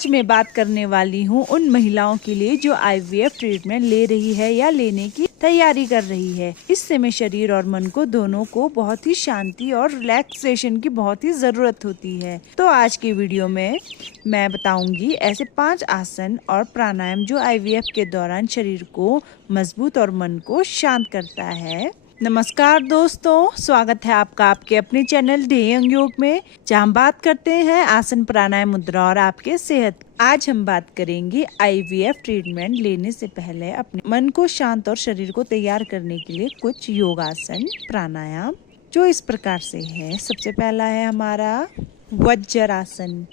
आज मैं बात करने वाली हूँ उन महिलाओं के लिए जो आईवीएफ ट्रीटमेंट ले रही है या लेने की तैयारी कर रही है। इससे में शरीर और मन को दोनों को बहुत ही शांति और रिलैक्सेशन की बहुत ही जरूरत होती है। तो आज की वीडियो में मैं बताऊंगी ऐसे 5 आसन और प्राणायाम जो आईवीएफ के दौरान शरीर को मजबूत और मन को शांत करता है। नमस्कार दोस्तों, स्वागत है आपका आपके अपने चैनल ध्येय योग में, जहाँ हम बात करते हैं आसन प्राणायाम मुद्रा और आपके सेहत। आज हम बात करेंगे आईवीएफ ट्रीटमेंट लेने से पहले अपने मन को शांत और शरीर को तैयार करने के लिए कुछ योगासन प्राणायाम जो इस प्रकार से है। सबसे पहला है हमारा वज्रासन।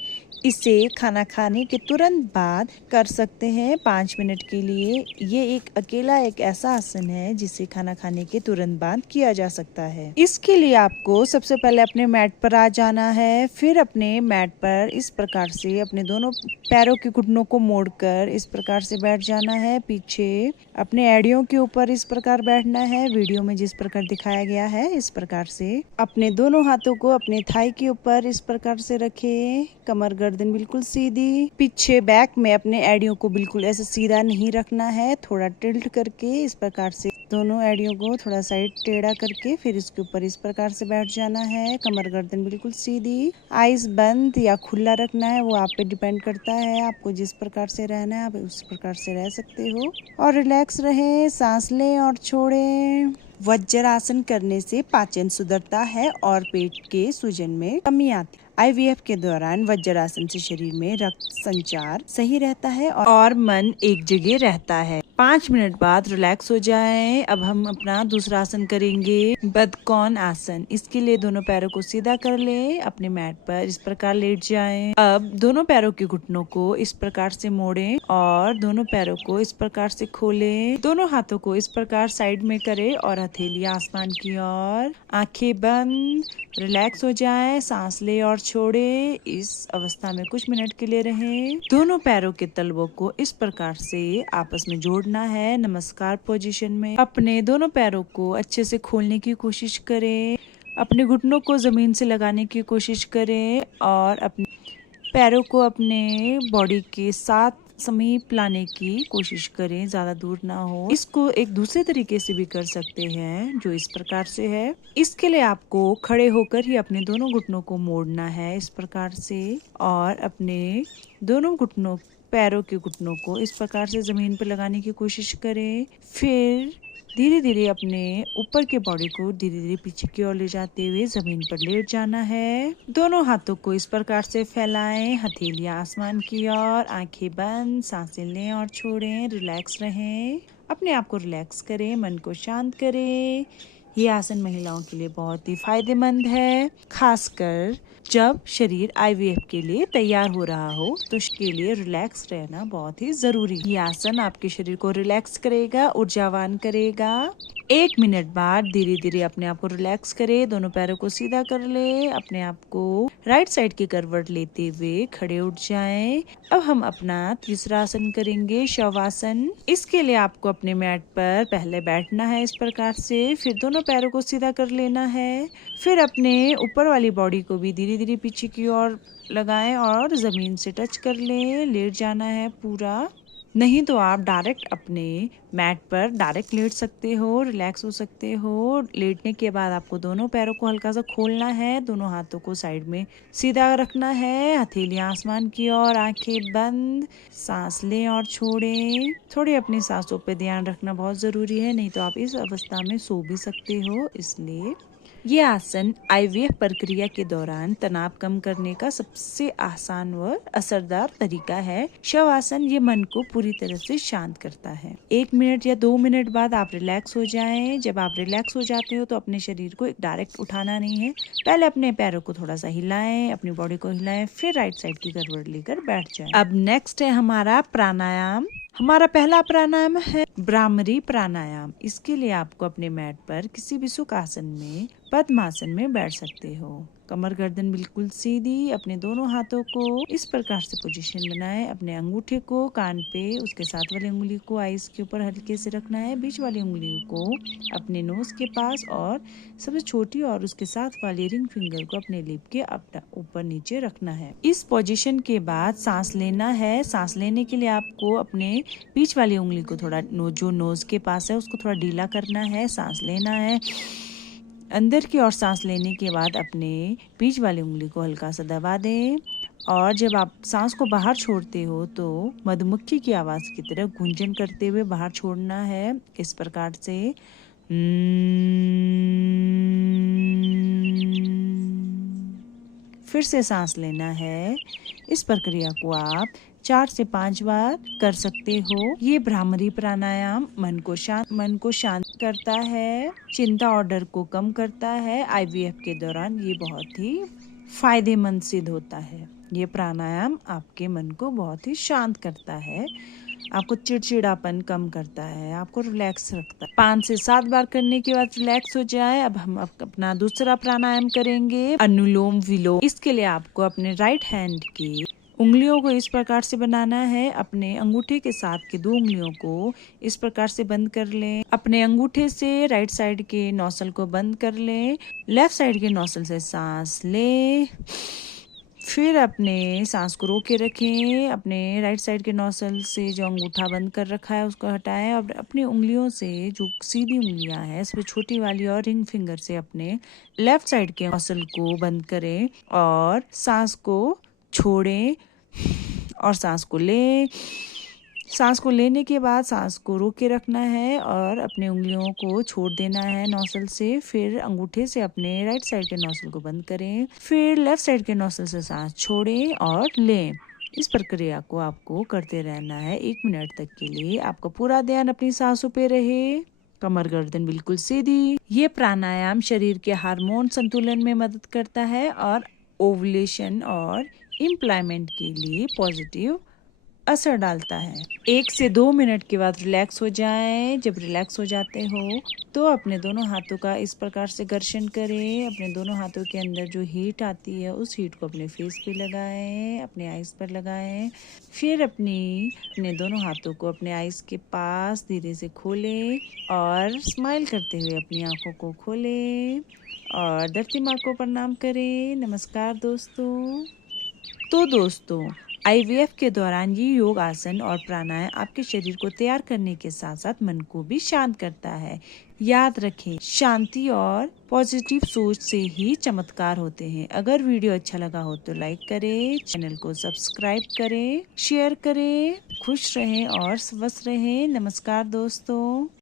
इसे खाना खाने के तुरंत बाद कर सकते हैं 5 मिनट के लिए। ये एक ऐसा आसन है जिसे खाना खाने के तुरंत बाद किया जा सकता है। इसके लिए आपको सबसे पहले अपने मैट पर आ जाना है। फिर अपने मैट पर इस प्रकार से अपने दोनों पैरों के घुटनों को मोड़कर इस प्रकार से बैठ जाना है। पीछे अपने एड़ियों के ऊपर इस प्रकार बैठना है। वीडियो में जिस प्रकार दिखाया गया है इस प्रकार से अपने दोनों हाथों को अपने थाई के ऊपर इस प्रकार से रखें। कमर गर्दन बिल्कुल सीधी। पीछे बैक में अपने एड़ियों को बिल्कुल ऐसे सीधा नहीं रखना है, थोड़ा टिल्ट करके इस प्रकार से दोनों एड़ियों को थोड़ा साइड टेढ़ा करके फिर इसके ऊपर इस प्रकार से बैठ जाना है। कमर गर्दन बिल्कुल सीधी। आइज बंद या खुला रखना है वो आप पे डिपेंड करता है। आपको जिस प्रकार से रहना है आप उस प्रकार से रह सकते हो और रिलैक्स रहे। सांस लें और छोड़ें। वज्रासन करने से पाचन सुधरता है और पेट के सूजन में कमी आती है। आईवीएफ के दौरान वज्रासन से शरीर में रक्त संचार सही रहता है और मन एक जगह रहता है। 5 मिनट बाद रिलैक्स हो जाएं। अब हम अपना दूसरा आसन करेंगे, बदकौन आसन। इसके लिए दोनों पैरों को सीधा कर लें, अपने मैट पर इस प्रकार लेट जाएं। अब दोनों पैरों के घुटनों को इस प्रकार से मोड़ें और दोनों पैरों को इस प्रकार से खोलें। दोनों हाथों को इस प्रकार साइड में करें और हथेलियां आसमान की ओर। आंखें बंद, रिलैक्स हो जाएं। सांस ले और छोड़े। इस अवस्था में कुछ मिनट के लिए रहें। दोनों पैरों के तलवों को इस प्रकार से आपस में जोड़ना है नमस्कार पोजीशन में। अपने दोनों पैरों को अच्छे से खोलने की कोशिश करें। अपने घुटनों को जमीन से लगाने की कोशिश करें और अपने पैरों को अपने बॉडी के साथ समीप लाने की कोशिश करें, ज्यादा दूर ना हो। इसको एक दूसरे तरीके से भी कर सकते हैं जो इस प्रकार से है। इसके लिए आपको खड़े होकर ही अपने दोनों घुटनों को मोड़ना है इस प्रकार से और अपने दोनों घुटनों पैरों के घुटनों को इस प्रकार से जमीन पर लगाने की कोशिश करें। फिर धीरे धीरे अपने ऊपर के बॉडी को धीरे धीरे पीछे की ओर ले जाते हुए जमीन पर लेट जाना है। दोनों हाथों को इस प्रकार से फैलाएं, हथेलियां आसमान की ओर, आंखें बंद, सांसें लें और छोड़ें। रिलैक्स रहें, अपने आप को रिलैक्स करें, मन को शांत करें। ये आसन महिलाओं के लिए बहुत ही फायदेमंद है, खासकर जब शरीर आईवीएफ के लिए तैयार हो रहा हो तो उसके लिए रिलैक्स रहना बहुत ही जरूरी है। ये आसन आपके शरीर को रिलैक्स करेगा, ऊर्जावान करेगा। 1 मिनट बाद धीरे धीरे अपने आप को रिलैक्स करें। दोनों पैरों को सीधा कर ले। अपने आप को राइट साइड की करवट लेते हुए खड़े उठ जाएं। अब हम अपना तीसरा आसन करेंगे, शवासन। इसके लिए आपको अपने मैट पर पहले बैठना है इस प्रकार से, फिर दोनों पैरों को सीधा कर लेना है। फिर अपने ऊपर वाली बॉडी को भी धीरे धीरे पीछे की ओर लगाएं और जमीन से टच कर लें। लेट जाना है पूरा, नहीं तो आप डायरेक्ट अपने मैट पर डायरेक्ट लेट सकते हो, रिलैक्स हो सकते हो। लेटने के बाद आपको दोनों पैरों को हल्का सा खोलना है, दोनों हाथों को साइड में सीधा रखना है, हथेलियां आसमान की ओर, आंखें बंद, सांस लें और छोड़ें। थोड़ी अपनी सांसों पे ध्यान रखना बहुत जरूरी है, नहीं तो आप इस अवस्था में सो भी सकते हो। इसलिए ये आसन आईवीएफ प्रक्रिया के दौरान तनाव कम करने का सबसे आसान व असरदार तरीका है। शवासन ये मन को पूरी तरह से शांत करता है। 1 मिनट या 2 मिनट बाद आप रिलैक्स हो जाएं। जब आप रिलैक्स हो जाते हो तो अपने शरीर को डायरेक्ट उठाना नहीं है, पहले अपने पैरों को थोड़ा सा हिलाएं, अपनी बॉडी को हिलाएं, फिर राइट साइड की करवट लेकर बैठ जाएं। अब नेक्स्ट है हमारा प्राणायाम। हमारा पहला प्राणायाम है भ्रामरी प्राणायाम। इसके लिए आपको अपने मैट पर किसी भी सुखासन में पद्मासन में बैठ सकते हो। कमर गर्दन बिल्कुल सीधी। अपने दोनों हाथों को इस प्रकार से पोजीशन बनाएं। अपने अंगूठे को कान पे, उसके साथ वाली उंगली को आइस के ऊपर हल्के से रखना है। बीच वाली उंगली को अपने नोज के पास और सबसे छोटी और उसके साथ वाली रिंग फिंगर को अपने लिप के ऊपर नीचे रखना है। इस पोजीशन के बाद सांस लेना है। सांस लेने के लिए आपको अपने बीच वाली उंगली को थोड़ा जो नोज के पास है उसको थोड़ा ढीला करना है। सांस लेना है। अंदर की ओर सांस लेने के बाद अपने बीच वाली उंगली को हल्का सा दबा दें और जब आप सांस को बाहर छोड़ते हो तो मधुमक्खी की आवाज की तरह गुंजन करते हुए बाहर छोड़ना है। इस प्रकार से फिर से सांस लेना है। इस प्रक्रिया को आप 4 से 5 बार कर सकते हो। ये भ्रामरी प्राणायाम मन को शांत करता है, चिंता और डर को कम करता है। आईवीएफ के दौरान ये बहुत ही फायदेमंद सिद्ध होता है। ये प्राणायाम आपके मन को बहुत ही शांत करता है, आपको चिड़चिड़ापन कम करता है, आपको रिलैक्स रखता है। 5 से 7 बार करने के बाद रिलैक्स हो जाए। अब हम अपना दूसरा प्राणायाम करेंगे, अनुलोम विलोम। इसके लिए आपको अपने राइट हैंड की उंगलियों को इस प्रकार से बनाना है। अपने अंगूठे के साथ के 2 उंगलियों को इस प्रकार से बंद कर लें। अपने अंगूठे से राइट साइड के नोजल को बंद कर लें। लेफ्ट साइड के नोजल से सांस लें। फिर अपने सांस को रोक के रखें। अपने राइट साइड के नोजल से जो अंगूठा बंद कर रखा है उसको हटाएं और अपनी उंगलियों से जो सीधी उंगलियां हैं इसमें छोटी वाली और रिंग फिंगर से अपने लेफ्ट साइड के नोजल को बंद करें और सांस को छोड़ें और सांस को लें। सांस को लेने के बाद सांस को रोक के रखना है और अपने उंगलियों को छोड़ देना है नोजल से। फिर अंगूठे से अपने राइट साइड के नोजल को बंद करें। फिर लेफ्ट साइड के नोजल से सांस छोड़ें और लें। इस प्रक्रिया को आपको करते रहना है 1 मिनट तक के लिए। आपका पूरा ध्यान अपनी सांसों पे रहे। कमर गर्दन बिल्कुल सीधी। ये प्राणायाम शरीर के हार्मोन संतुलन में मदद करता है और ओवुलेशन और एम्प्लॉयमेंट के लिए पॉजिटिव असर डालता है। 1 से 2 मिनट के बाद रिलैक्स हो जाएं। जब रिलैक्स हो जाते हो तो अपने दोनों हाथों का इस प्रकार से घर्षण करें। अपने दोनों हाथों के अंदर जो हीट आती है उस हीट को अपने फेस पे लगाएं, अपने आईज पर लगाएं। फिर अपने दोनों हाथों को अपने आईज के पास धीरे से खोलें और स्माइल करते हुए अपनी आंखों को खोलें और धरती माँ को प्रणाम करें। नमस्कार दोस्तों। तो दोस्तों, आईवीएफ के दौरान ये योग आसन और प्राणायाम आपके शरीर को तैयार करने के साथ साथ मन को भी शांत करता है। याद रखें, शांति और पॉजिटिव सोच से ही चमत्कार होते हैं। अगर वीडियो अच्छा लगा हो तो लाइक करें, चैनल को सब्सक्राइब करें, शेयर करें। खुश रहें और स्वस्थ रहें। नमस्कार दोस्तों।